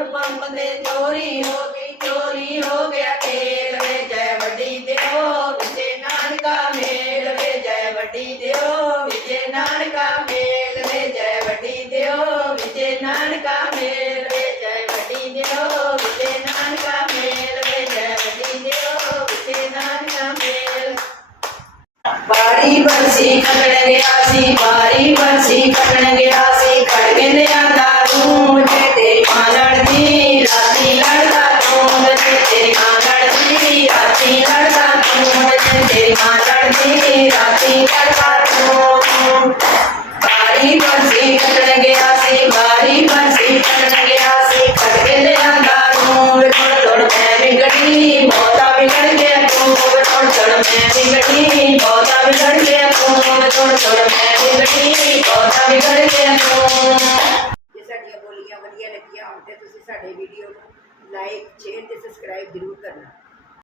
pump चोरी हो गई चोरी हो गया तेल वे जय वडी देओ विजय नान मेल वे जय वडी देओ विजय मेल वे जय बड़ी देओ विजय मेल वे जय बड़ी देओ विजय मेल वे जय बड़ी देओ विजय नान मेल बारी बरसी पकड़ गया सी बारी बरसी पकड़ गया ਬਾਰੀ ਬਰਸੀ ਕੱਢਣ ਗਿਆ ਸੀ ਬਾਰੀ ਬਰਸੀ ਕੱਢਣ ਗਿਆ ਸੀ ਕੱਢ ਕੇ ਲਿਆਂਦਾ ਤੂੰ ਥੋੜ ਥੋੜ ਮੈਂ ਵਿਗੜੀ ਬਹੁਤਾ ਵਿਗੜ ਗਿਆ ਤੂੰ ਥੋੜ ਥੋੜ ਮੈਂ ਵਿਗੜੀ ਬਹੁਤਾ ਵਿਗੜ ਗਿਆ ਤੂੰ ਥੋੜ ਥੋੜ ਮੈਂ ਵਿਗੜੀ ਬਹੁਤਾ ਵਿਗੜ ਗਿਆ ਤੂੰ ਜੇ ਸਾਡੀਆਂ ਬੋਲੀਆਂ ਵਧੀਆ ਲੱਗੀਆਂ ਹੋਣ ਤੇ ਤੁਸੀਂ ਸਾਡੇ ਵੀਡੀਓ ਨੂੰ ਲਾਈਕ ਸ਼ੇਅਰ ਤੇ ਸਬਸਕ੍ਰਾਈਬ ਜ਼ਰੂਰ ਕਰਨਾ